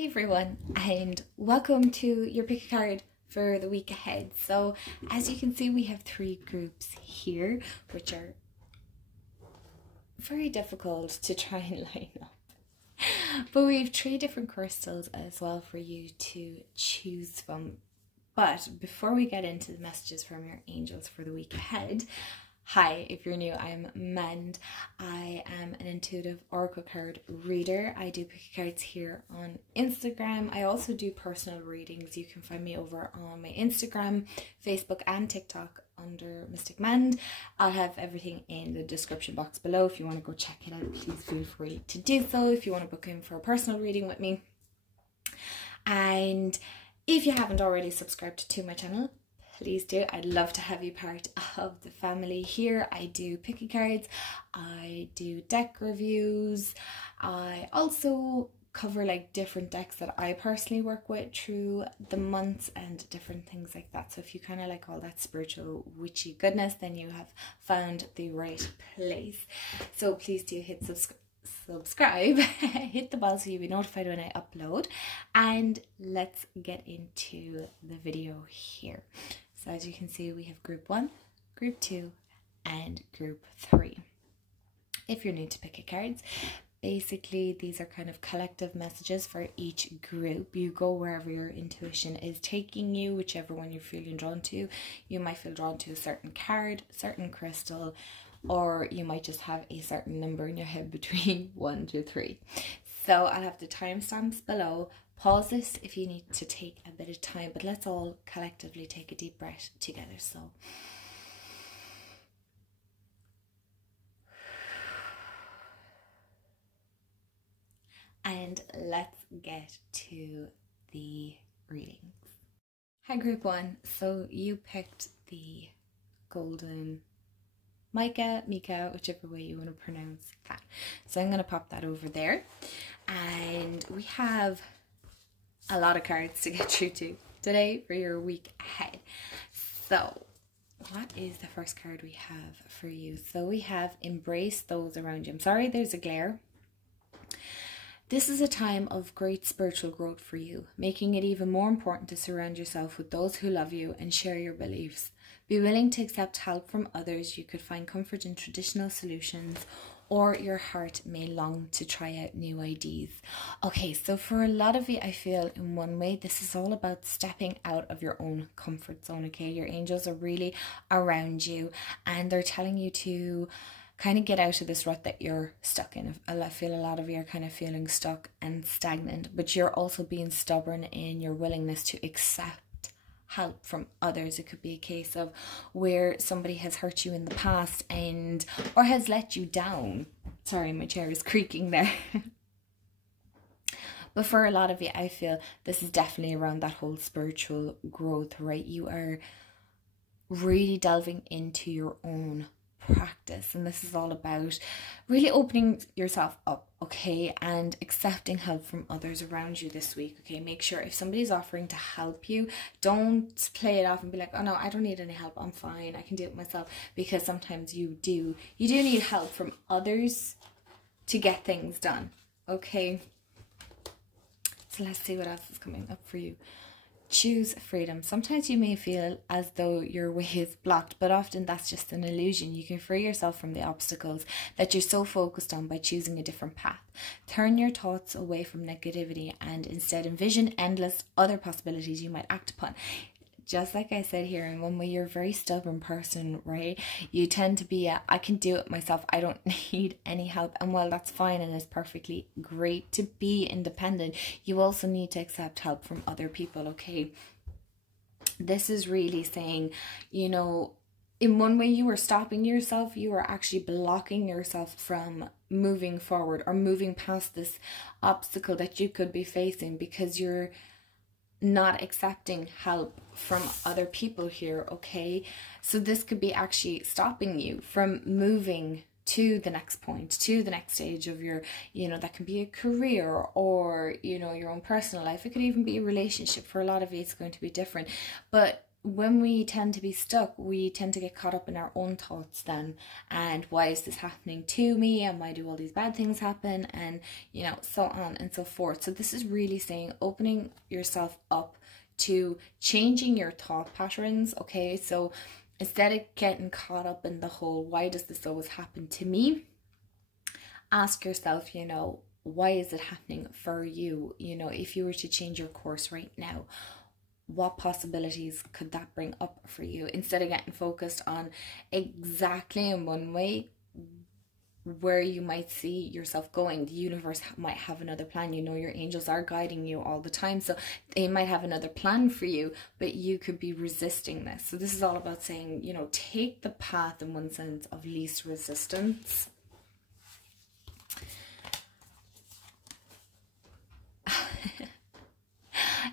Hey everyone, and welcome to your pick a card for the week ahead. So as you can see, we have three groups here, which are very difficult to try and line up. But we have three different crystals as well for you to choose from. But before we get into the messages from your angels for the week ahead, hi, if you're new, I'm Mend. I am an intuitive oracle card reader. I do pick cards here on Instagram. I also do personal readings. You can find me over on my Instagram, Facebook and TikTok under Mystic Mend. I'll have everything in the description box below. If you want to go check it out, please feel free to do so if you want to book in for a personal reading with me. And if you haven't already subscribed to my channel, please do. I'd love to have you part of the family here. I do picky cards, I do deck reviews, I also cover like different decks that I personally work with through the months and different things like that. So if you kind of like all that spiritual witchy goodness, then you have found the right place. So please do hit subscribe, hit the bell so you'll be notified when I upload, and let's get into the video here. So as you can see, we have group 1, group 2, and group 3. If you're new to pick a cards, basically these are kind of collective messages for each group. You go wherever your intuition is taking you, whichever one you're feeling drawn to. You might feel drawn to a certain card, certain crystal, or you might just have a certain number in your head between 1 to 3. So I'll have the timestamps below. Pause this if you need to take a bit of time, but let's all collectively take a deep breath together. So and let's get to the readings. Hi group 1, so you picked the golden Micah, whichever way you want to pronounce that. So I'm going to pop that over there. And we have a lot of cards to get through to today for your week ahead. So what is the first card we have for you? So we have embrace those around you. I'm sorry there's a glare. This is a time of great spiritual growth for you, making it even more important to surround yourself with those who love you and share your beliefs. Be willing to accept help from others. You could find comfort in traditional solutions, or your heart may long to try out new ideas. Okay, so for a lot of you, I feel in one way, this is all about stepping out of your own comfort zone, okay? Your angels are really around you and they're telling you to kind of get out of this rut that you're stuck in. I feel a lot of you are kind of feeling stuck and stagnant, but you're also being stubborn in your willingness to accept help from others. It could be a case of where somebody has hurt you in the past or has let you down. Sorry, my chair is creaking there. But for a lot of you, I feel this is definitely around that whole spiritual growth, right? You are really delving into your own practice, and this is all about really opening yourself up, okay, and accepting help from others around you this week, okay? Make sure if somebody's offering to help you, don't play it off and be like, oh no, I don't need any help, I'm fine, I can do it myself, because sometimes you do need help from others to get things done, okay? So let's see what else is coming up for you. Choose freedom. Sometimes you may feel as though your way is blocked, but often that's just an illusion. You can free yourself from the obstacles that you're so focused on by choosing a different path. Turn your thoughts away from negativity and instead envision endless other possibilities you might act upon. Just like I said here, in one way, you're a very stubborn person, right? You tend to be I can do it myself, I don't need any help. And while that's fine and it's perfectly great to be independent, you also need to accept help from other people, okay? This is really saying, you know, in one way you are stopping yourself, you are actually blocking yourself from moving forward or moving past this obstacle that you could be facing because you're not accepting help from other people here, okay? So this could be actually stopping you from moving to the next point, to the next stage of your, you know, that can be a career or, you know, your own personal life. It could even be a relationship. For a lot of you, it's going to be different. But when we tend to be stuck, we tend to get caught up in our own thoughts then, and why is this happening to me, and why do all these bad things happen, and you know, so on and so forth. So this is really saying opening yourself up to changing your thought patterns. Okay, so instead of getting caught up in the whole why does this always happen to me, ask yourself, you know, why is it happening for you? You know, if you were to change your course right now, what possibilities could that bring up for you? Instead of getting focused on exactly in one way where you might see yourself going, the universe might have another plan. You know, your angels are guiding you all the time, so they might have another plan for you, but you could be resisting this. So this is all about saying, you know, take the path in one sense of least resistance.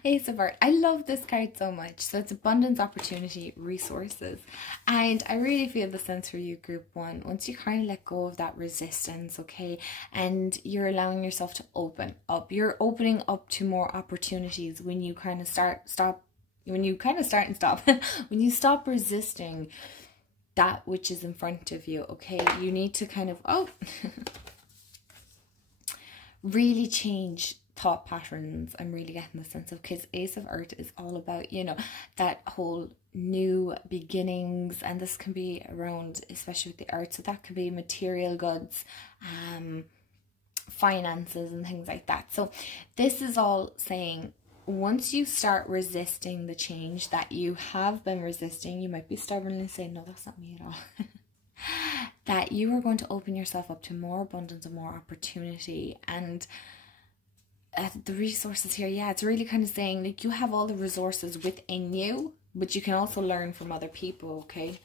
Ace of Art. I love this card so much. So it's abundance, opportunity, resources. And I really feel the sense for you, Group 1. Once you kind of let go of that resistance, okay, and you're allowing yourself to open up. You're opening up to more opportunities when you kind of when you stop resisting that which is in front of you, okay? You need to kind of, really change thought patterns. I'm really getting the sense of, because Ace of Earth is all about, you know, that whole new beginnings, and this can be around, especially with the earth, so that could be material goods, finances and things like that. So this is all saying, once you start resisting the change that you have been resisting, you might be stubbornly saying, no, that's not me at all. That you are going to open yourself up to more abundance and more opportunity. And the resources here, yeah, it's really kind of saying like you have all the resources within you, but you can also learn from other people, okay?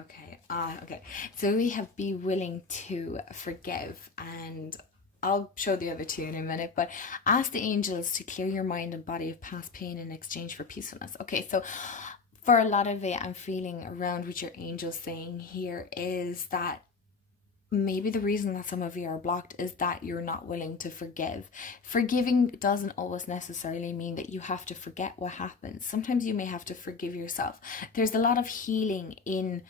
Okay, so we have be willing to forgive, and I'll show the other two in a minute, but ask the angels to clear your mind and body of past pain in exchange for peacefulness. Okay, so for a lot of it, I'm feeling around what your angel's saying here is that maybe the reason that some of you are blocked is that you're not willing to forgive. Forgiving doesn't always necessarily mean that you have to forget what happened. Sometimes you may have to forgive yourself. There's a lot of healing in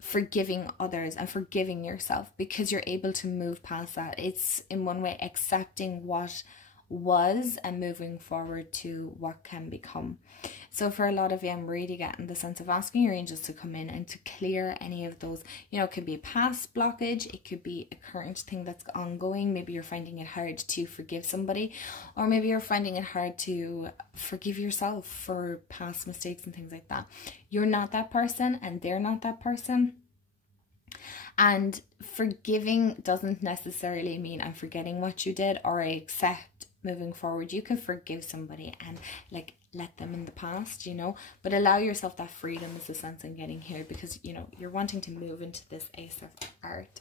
forgiving others and forgiving yourself, because you're able to move past that. It's in one way accepting what was and moving forward to what can become. So for a lot of you, I'm really getting the sense of asking your angels to come in and to clear any of those, you know, it could be a past blockage, it could be a current thing that's ongoing. Maybe you're finding it hard to forgive somebody, or maybe you're finding it hard to forgive yourself for past mistakes and things like that. You're not that person and they're not that person. And forgiving doesn't necessarily mean I'm forgetting what you did or I accept moving forward. You can forgive somebody and like let them in the past, you know, but allow yourself that freedom is the sense I'm getting here, because you know you're wanting to move into this Ace of Art,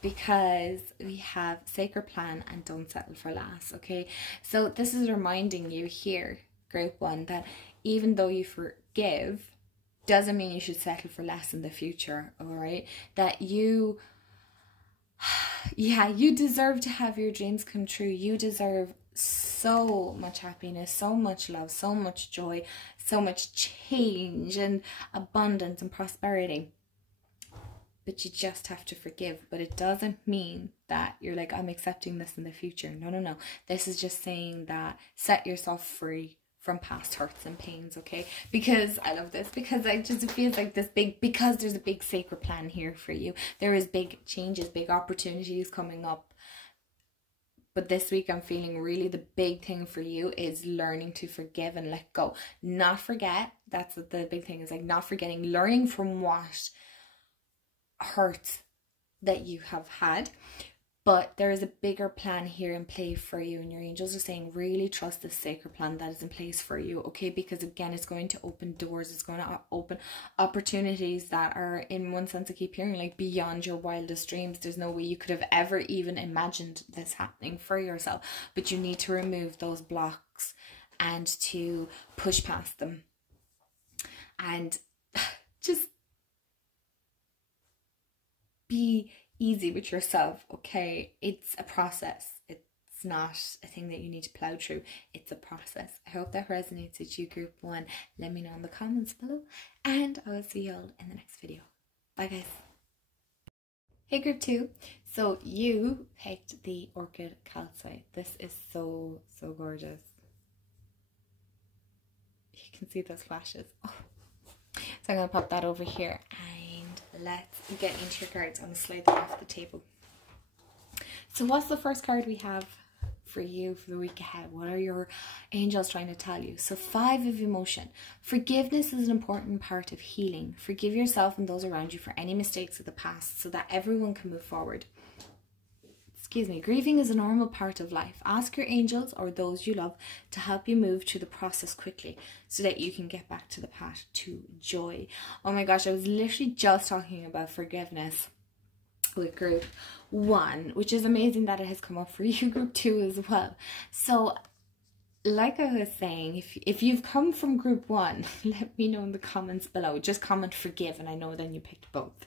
because we have sacred plan and don't settle for less. Okay, so this is reminding you here, Group 1, that even though you forgive doesn't mean you should settle for less in the future. All right, that you deserve to have your dreams come true. You deserve so much happiness, so much love, so much joy, so much change and abundance and prosperity. But you just have to forgive. But it doesn't mean that you're like, I'm accepting this in the future. No. This is just saying that set yourself free from past hurts and pains, okay? Because I love this, because it feels like this big, because there's a big sacred plan here for you. There is big changes, big opportunities coming up. But this week I'm feeling really the big thing for you is learning to forgive and let go. Not forget. That's what the big thing is, like not forgetting, learning from what hurts that you have had. But there is a bigger plan here in play for you, and your angels are saying really trust the sacred plan that is in place for you, okay? Because again, it's going to open doors, it's going to open opportunities that are, in one sense, I keep hearing, like beyond your wildest dreams. There's no way you could have ever even imagined this happening for yourself, but you need to remove those blocks and to push past them and just be easy with yourself, okay? It's a process. It's It's not a thing that you need to plow through. It's a process. I hope that resonates with you, Group 1. Let me know in the comments below. And I will see you all in the next video. Bye, guys. Hey, Group 2. So you picked the Orchid Calcite. This is so, so gorgeous. You can see those flashes. Oh. So I'm going to pop that over here. And let's get into your cards. I'm going to slide them off the table. So what's the first card we have for you for the week ahead? What are your angels trying to tell you? So 5 of emotion. Forgiveness is an important part of healing. Forgive yourself and those around you for any mistakes of the past so that everyone can move forward. Excuse me. Grieving is a normal part of life. Ask your angels or those you love to help you move through the process quickly so that you can get back to the path to joy. Oh my gosh, I was literally just talking about forgiveness with Group 1, which is amazing that it has come up for you, Group 2 as well. So like I was saying, if you've come from Group 1, let me know in the comments below. Just comment forgive and I know then you picked both.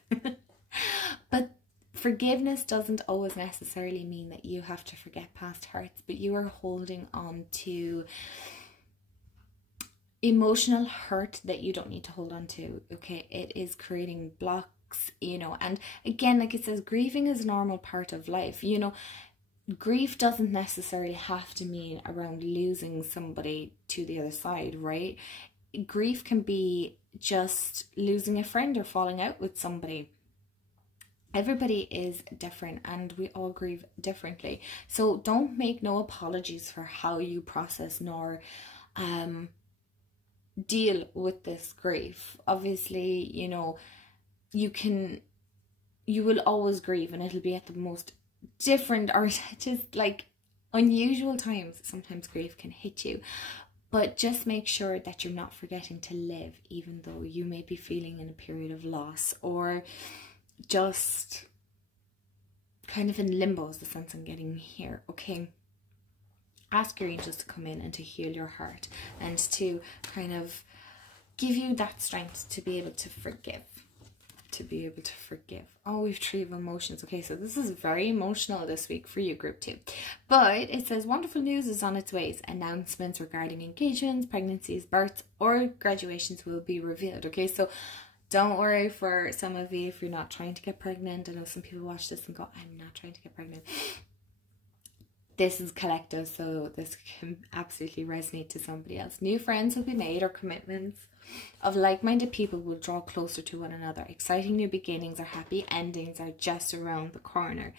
But forgiveness doesn't always necessarily mean that you have to forget past hurts, but you are holding on to emotional hurt that you don't need to hold on to. Okay, it is creating blocks, you know, and again, like it says, grieving is a normal part of life. You know, grief doesn't necessarily have to mean around losing somebody to the other side, right? Grief can be just losing a friend or falling out with somebody. Everybody is different and we all grieve differently. So don't make no apologies for how you process nor deal with this grief. Obviously, you know, you will always grieve and it'll be at the most different or just like unusual times. Sometimes grief can hit you, but just make sure that you're not forgetting to live, even though you may be feeling in a period of loss or just kind of in limbo is the sense I'm getting here. Okay, ask your angels to come in and to heal your heart and to kind of give you that strength to be able to forgive. Oh, we've 3 of emotions. Okay, so this is very emotional this week for you, Group 2. But it says wonderful news is on its ways. Announcements regarding engagements, pregnancies, births, or graduations will be revealed. Okay, so don't worry for some of you if you're not trying to get pregnant. I know some people watch this and go, I'm not trying to get pregnant. This is collective, so this can absolutely resonate to somebody else. New friends will be made or commitments of like-minded people will draw closer to one another. Exciting new beginnings or happy endings are just around the corner.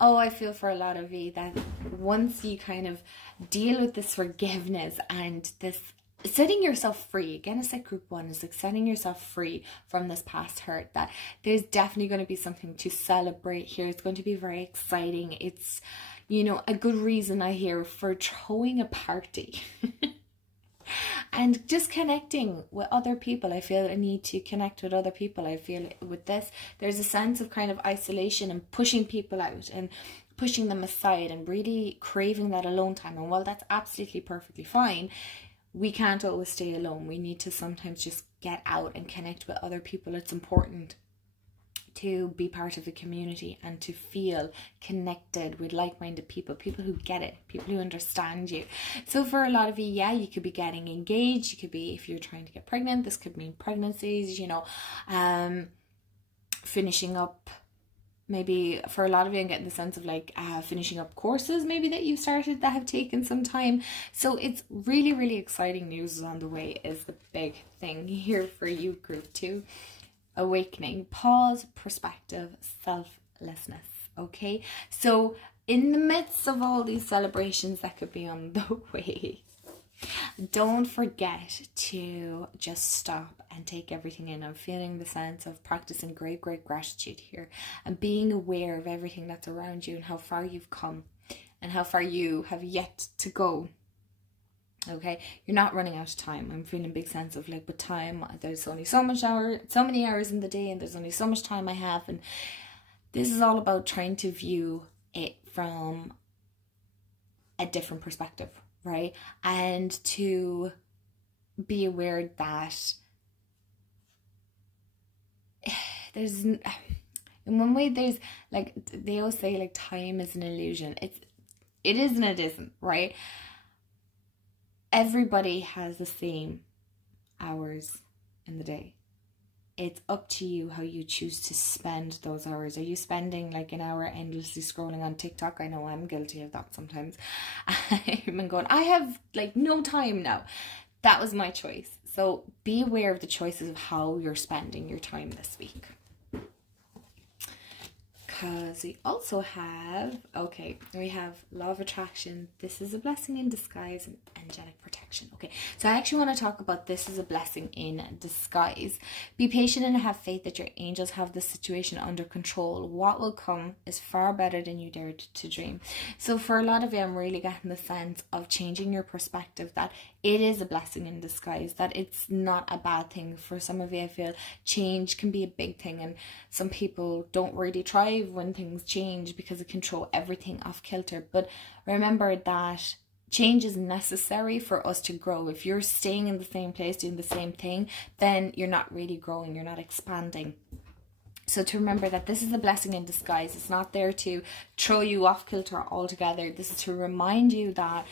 Oh, I feel for a lot of you that once you kind of deal with this forgiveness and this setting yourself free, again, it's like Group 1, is like setting yourself free from this past hurt, that there's definitely going to be something to celebrate here. It's going to be very exciting. It's, you know, a good reason I hear for throwing a party. And just connecting with other people. I feel a need to connect with other people. I feel with this, there's a sense of kind of isolation and pushing people out and pushing them aside and really craving that alone time. And while that's absolutely perfectly fine, we can't always stay alone. We need to sometimes just get out and connect with other people. It's important to be part of a community and to feel connected with like-minded people, people who get it, people who understand you. So for a lot of you, yeah, you could be getting engaged. You could be, if you're trying to get pregnant, this could mean pregnancies, you know, finishing up. Maybe for a lot of you, I'm getting the sense of like finishing up courses maybe that you've started that have taken some time. So it's really, really exciting news on the way is the big thing here for you, Group 2. Awakening, pause, perspective, selflessness. Okay, so in the midst of all these celebrations that could be on the way, don't forget to just stop and take everything in. I'm feeling the sense of practicing great gratitude here and being aware of everything that's around you and how far you've come and how far you have yet to go. Okay, you're not running out of time. I'm feeling a big sense of like, but time, there's only so many hours in the day, and there's only so much time I have. And this is all about trying to view it from a different perspective, right? And to be aware that there's, in one way, there's like, they always say like time is an illusion. it is and it isn't, right? Everybody has the same hours in the day. It's up to you how you choose to spend those hours. Are you spending like an hour endlessly scrolling on TikTok? I know I'm guilty of that sometimes. I'm going, I have like no time now. That was my choice. So be aware of the choices of how you're spending your time this week. Because we also have, we have law of attraction. This is a blessing in disguise, and angelic protection. Okay, so I actually want to talk about this as a blessing in disguise. Be patient and have faith that your angels have the situation under control. What will come is far better than you dared to dream. So for a lot of you, I'm really getting the sense of changing your perspective, that it is a blessing in disguise, that it's not a bad thing. For some of you, I feel change can be a big thing, and some people don't really thrive when things change because it can throw everything off kilter. But remember that change is necessary for us to grow. If you're staying in the same place doing the same thing, then you're not really growing, you're not expanding. So to remember that this is a blessing in disguise. It's not there to throw you off kilter altogether. This is to remind you that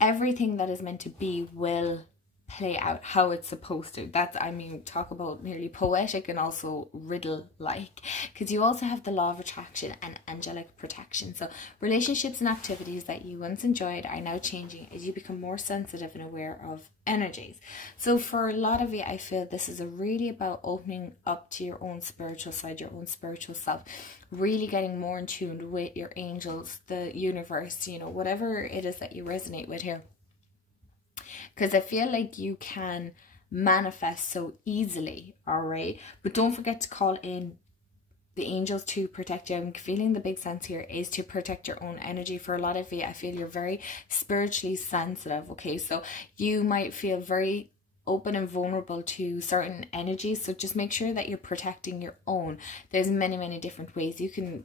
everything that is meant to be will play out how it's supposed to. That's, I mean, talk about nearly poetic and also riddle-like, because you also have the law of attraction and angelic protection. So relationships and activities that you once enjoyed are now changing as you become more sensitive and aware of energies. So for a lot of you, I feel this is really about opening up to your own spiritual side, your own spiritual self, really getting more in tune with your angels, the universe, you know, whatever it is that you resonate with here. Because I feel like you can manifest so easily, all right? But don't forget to call in the angels to protect you. I'm feeling the big sense here is to protect your own energy. For a lot of you, I feel you're very spiritually sensitive, okay? So you might feel very open and vulnerable to certain energies. So just make sure that you're protecting your own. There's many different ways. You can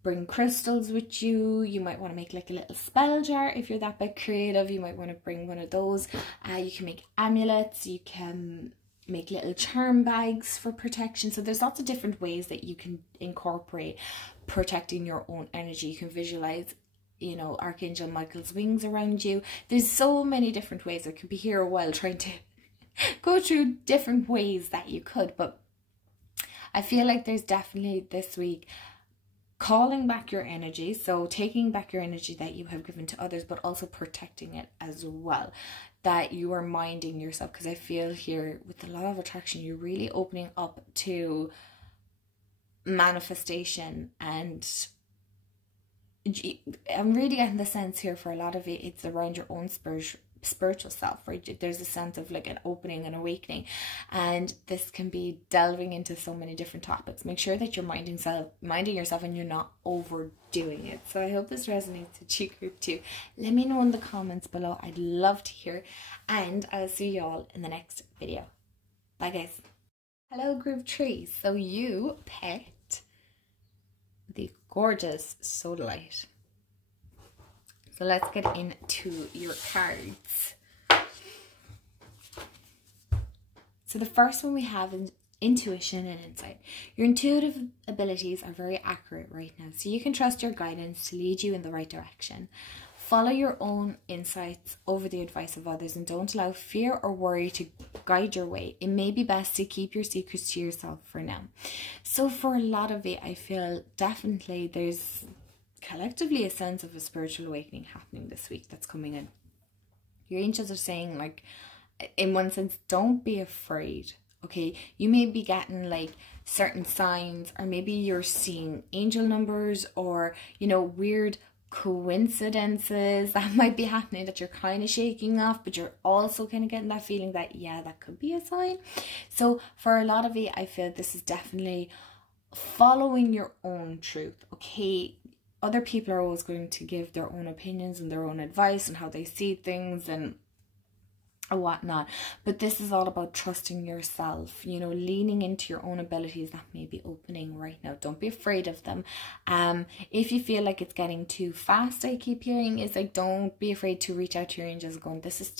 bring crystals with you. You might want to make like a little spell jar if you're that bit creative. You might want to bring one of those. You can make amulets. You can make little charm bags for protection. So there's lots of different ways that you can incorporate protecting your own energy. You can visualize, you know, Archangel Michael's wings around you. There's so many different ways. I could be here a while trying to go through different ways that you could, but I feel like there's definitely this week calling back your energy, so taking back your energy that you have given to others, but also protecting it as well, that you are minding yourself. Because I feel here with the law of attraction, you're really opening up to manifestation, and I'm really getting the sense here for a lot of it, it's around your own spiritual self, right? There's a sense of like an opening and awakening, and this can be delving into so many different topics. Make sure that you're minding yourself and you're not overdoing it. So I hope this resonates with you, group 2. Let me know in the comments below. I'd love to hear, and I'll see you all in the next video. Bye guys. Hello group 3. So you picked the gorgeous Sodalite. So let's get into your cards. So the first one we have is intuition and insight. Your intuitive abilities are very accurate right now, so you can trust your guidance to lead you in the right direction. Follow your own insights over the advice of others, and don't allow fear or worry to guide your way. It may be best to keep your secrets to yourself for now. So for a lot of it, I feel definitely there's collectively a sense of a spiritual awakening happening this week that's coming in. Your angels are saying, like, in one sense, don't be afraid, okay? You may be getting like certain signs, or maybe you're seeing angel numbers, or, you know, weird coincidences that might be happening that you're kind of shaking off, but you're also kind of getting that feeling that, yeah, that could be a sign. So for a lot of you, I feel this is definitely following your own truth, okay? Other people are always going to give their own opinions and their own advice and how they see things and whatnot, but this is all about trusting yourself, you know, leaning into your own abilities that may be opening right now. Don't be afraid of them. If you feel like it's getting too fast, I keep hearing, is like, don't be afraid to reach out to your angels going, this is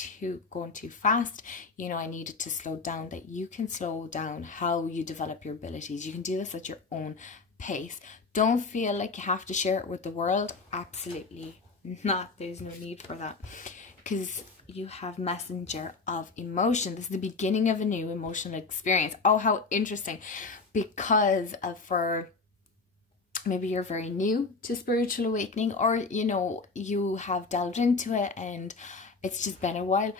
going too fast, you know, I need it to slow down. That you can slow down how you develop your abilities. You can do this at your own pace. Don't feel like you have to share it with the world. Absolutely not. There's no need for that, because you have messenger of emotion. This is the beginning of a new emotional experience. Oh, how interesting. Because for maybe you're very new to spiritual awakening, or you know, you have delved into it and it's just been a while.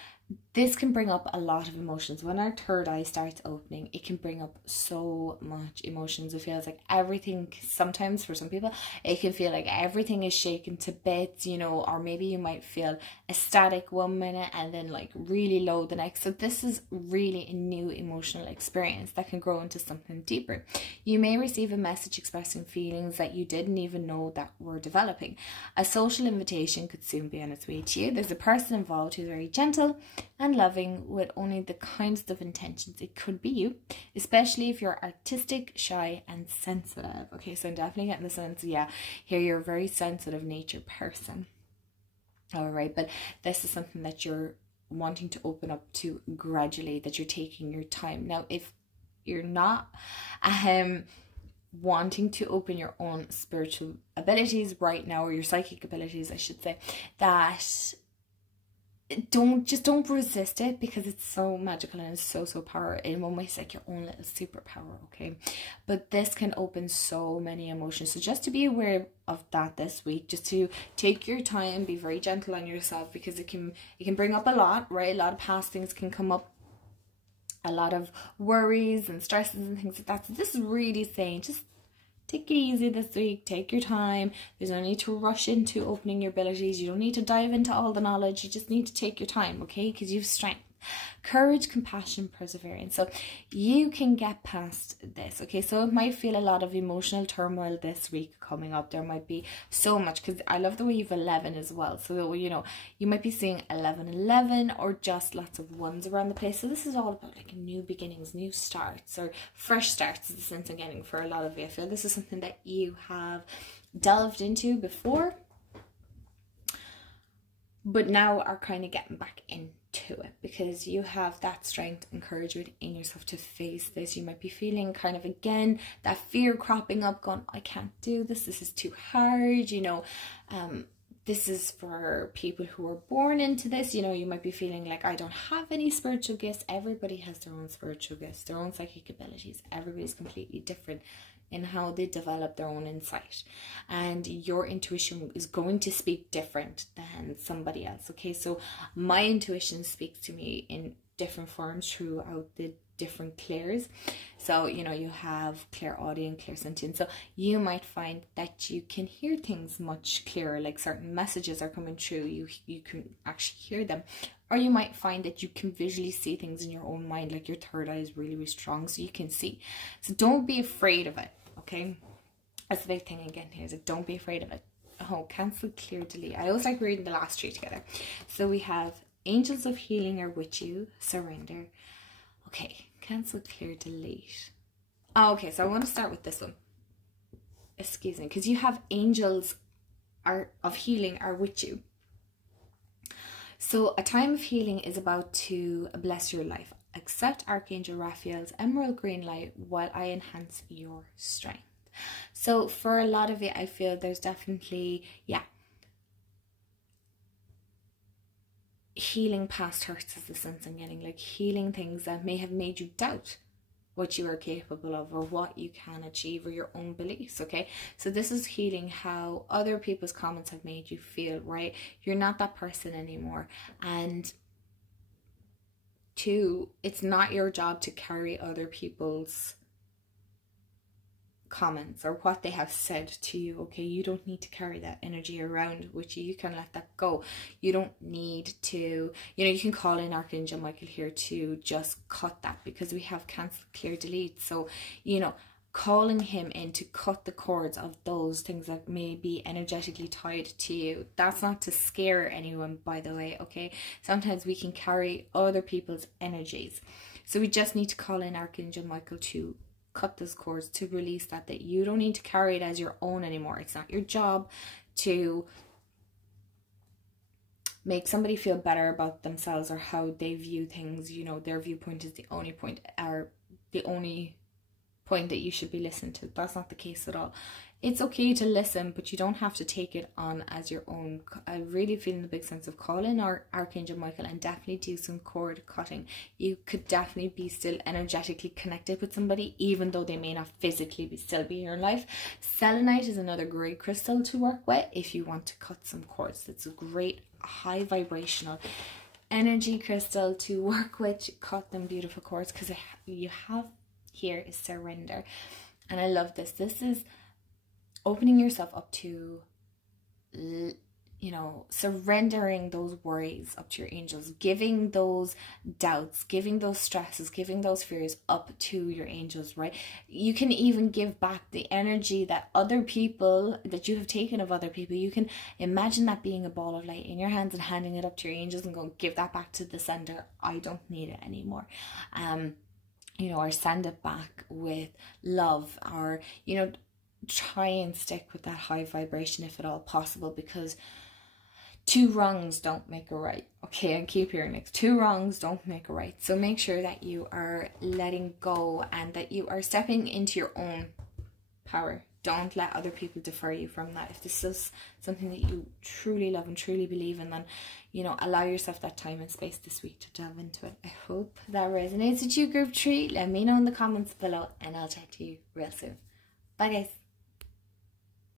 This can bring up a lot of emotions. When our third eye starts opening, it can bring up so much emotions. It feels like everything, sometimes for some people, it can feel like everything is shaken to bits, you know, or maybe you might feel ecstatic one minute and then like really low the next. So this is really a new emotional experience that can grow into something deeper. You may receive a message expressing feelings that you didn't even know that were developing. A social invitation could soon be on its way to you. There's a person involved who's very gentle and loving with only the kindest of intentions. It could be you, especially if you're artistic, shy, and sensitive. Okay, so I'm definitely getting the sense, yeah, here you're a very sensitive nature person. All right, but this is something that you're wanting to open up to gradually, that you're taking your time. Now, if you're not wanting to open your own spiritual abilities right now, or your psychic abilities, I should say, that don't resist it, because it's so magical and it's so powerful. In one way, it's like your own little superpower, okay? But this can open so many emotions. So just to be aware of that this week, just to take your time, be very gentle on yourself, because it can bring up a lot, right? A lot of past things can come up, a lot of worries and stresses and things like that. So this is really saying, just take it easy this week. Take your time. There's no need to rush into opening your abilities. You don't need to dive into all the knowledge. You just need to take your time, okay? Because you have strength, courage, compassion, perseverance. So you can get past this, okay? So it might feel a lot of emotional turmoil this week coming up. There might be so much, because I love the way you've 11 as well. So, you know, you might be seeing 11, or just lots of ones around the place. So this is all about like new beginnings, new starts, or fresh starts is the sense I'm getting for a lot of you. I feel this is something that you have delved into before, but now are kind of getting back into it, because you have that strength and courage within yourself to face this. You might be feeling kind of, again, that fear cropping up, going, I can't do this, this is too hard, you know. This is for people who are born into this. You know, you might be feeling like, I don't have any spiritual gifts. Everybody has their own spiritual gifts, their own psychic abilities. Everybody's completely different in how they develop their own insight, and your intuition is going to speak different than somebody else, okay? So my intuition speaks to me in different forms throughout the different clairs. So, you know, you have clairaudient, clairsentient. So you might find that you can hear things much clearer, like certain messages are coming through, you can actually hear them. Or you might find that you can visually see things in your own mind, like your third eye is really, really strong, so you can see. So don't be afraid of it, okay? That's the big thing again here, is like, don't be afraid of it. Oh, cancel, clear, delete. I always like reading the last three together. So we have angels of healing are with you, surrender. Okay, cancel, clear, delete. Oh, okay, so I want to start with this one. Excuse me, because you have angels of healing are with you. So a time of healing is about to bless your life. Accept Archangel Raphael's emerald green light while I enhance your strength. So for a lot of it, I feel there's definitely, yeah, healing past hurts is the sense I'm getting, like healing things that may have made you doubt what you are capable of, or what you can achieve, or your own beliefs, okay? So this is healing how other people's comments have made you feel, right? You're not that person anymore. And two, it's not your job to carry other people's comments or what they have said to you, okay? You don't need to carry that energy around with you. You can let that go. You don't need to, you know, you can call in Archangel Michael here to just cut that, because we have cancel, clear, delete. So, you know, calling him in to cut the cords of those things that may be energetically tied to you. That's not to scare anyone, by the way, okay? Sometimes we can carry other people's energies. So we just need to call in Archangel Michael to cut those cords, to release that you don't need to carry it as your own anymore. It's not your job to make somebody feel better about themselves or how they view things. You know, their viewpoint is the only point, or the only point that you should be listened to. That's not the case at all. It's okay to listen, but you don't have to take it on as your own. I really feel in the big sense of call in our Archangel Michael and definitely do some cord cutting. You could definitely be still energetically connected with somebody, even though they may not physically still be in your life. Selenite is another great crystal to work with if you want to cut some cords. It's a great high vibrational energy crystal to work with. Cut them beautiful cords, because you have here is surrender. And I love this. This is opening yourself up to, you know, surrendering those worries up to your angels, giving those doubts, giving those stresses, giving those fears up to your angels, right? You can even give back the energy that other people, that you have taken of other people. You can imagine that being a ball of light in your hands and handing it up to your angels and go, give that back to the sender. I don't need it anymore. You know, or send it back with love, or, you know, try and stick with that high vibration if at all possible, because two wrongs don't make a right. Okay, and keep hearing it. Two wrongs don't make a right. So make sure that you are letting go and that you are stepping into your own power. Don't let other people defer you from that. If this is something that you truly love and truly believe in, then, you know, allow yourself that time and space this week to delve into it. I hope that resonates with you, group 3. Let me know in the comments below, and I'll chat to you real soon. Bye, guys.